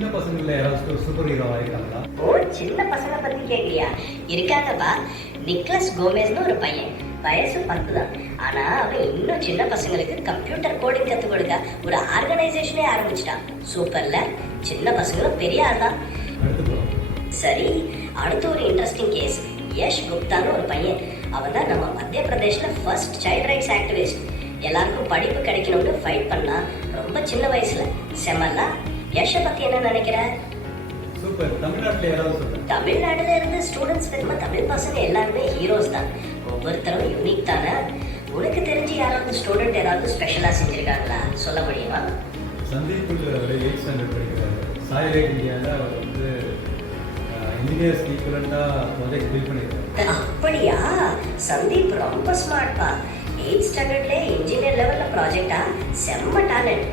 சின்ன பசங்கள யாராவது சூப்பர் ஹீரோ ஆயிருக்காங்களா? ஓ, சின்ன பசங்க பத்தி கேக்குறியா? இருக்காங்கப்பா. நிக்லஸ் கோமேஸ்னு ஒரு பையன், வயசு 10 தான். ஆனா அவன் இன்னும் சின்ன பசங்களுக்கு கம்ப்யூட்டர் கோடிங் கத்து கொடுக்க ஒரு ஆர்கனைசேஷனே ஆரம்பிச்சிட்டான். சூப்பர்ல. சின்ன பசங்களும் பெரிய ஆள் தான். அடுத்து போலாம். சரி, அடுத்து ஒரு இன்ட்ரெஸ்டிங் கேஸ். யஷ் குப்தான்னு ஒரு பையன். அவன் தான் நம்ம மத்திய பிரதேஷ்ல ஃபர்ஸ்ட் சைல்ட் ரைட்ஸ் ஆக்டிவிஸ்ட். எல்லாருக்கும் படிப்பு கிடைக்கணும்னு ஃபைட் பண்ணா ரொம்ப சின்ன வயசுல. செம்மல்லா. யஷை பத்தி என்ன நினைக்கிற? சூப்பர். தமிழ்நாட்டுல யாராவது சொல்லுங்க. தமிழ்நாடுல இருந்து ஸ்டூடெண்ட்ஸ் தெரியுமா? தமிழ் பசங்க எல்லாருமே ஹீரோஸ் தான். ஒவ்வொருத்தரும் யூனிக் தானே. உனக்கு தெரிஞ்சு யாராவது ஸ்டூடெண்ட் ஏதாவது ஸ்பெஷலா செஞ்சிருக்காங்களா? சொல்ல முடியுமா? சந்தீப் ஒரு 8th ஸ்டாண்டர்ட் படிக்கிறாரு. சாய்லைட் இந்தியாவில் அவர் வந்து இன்ஜினியர்ஸ் ஈக்குவலண்டாக ப்ராஜெக்ட் பில்ட் பண்ணியிருக்காரு. அப்படியா? சந்தீப் ரொம்ப ஸ்மார்ட்பா. 8th ஸ்டாண்டர்ட்லேயே இன்ஜினியர் லெவலில் ப்ராஜெக்டா? செம்ம டேலண்ட்.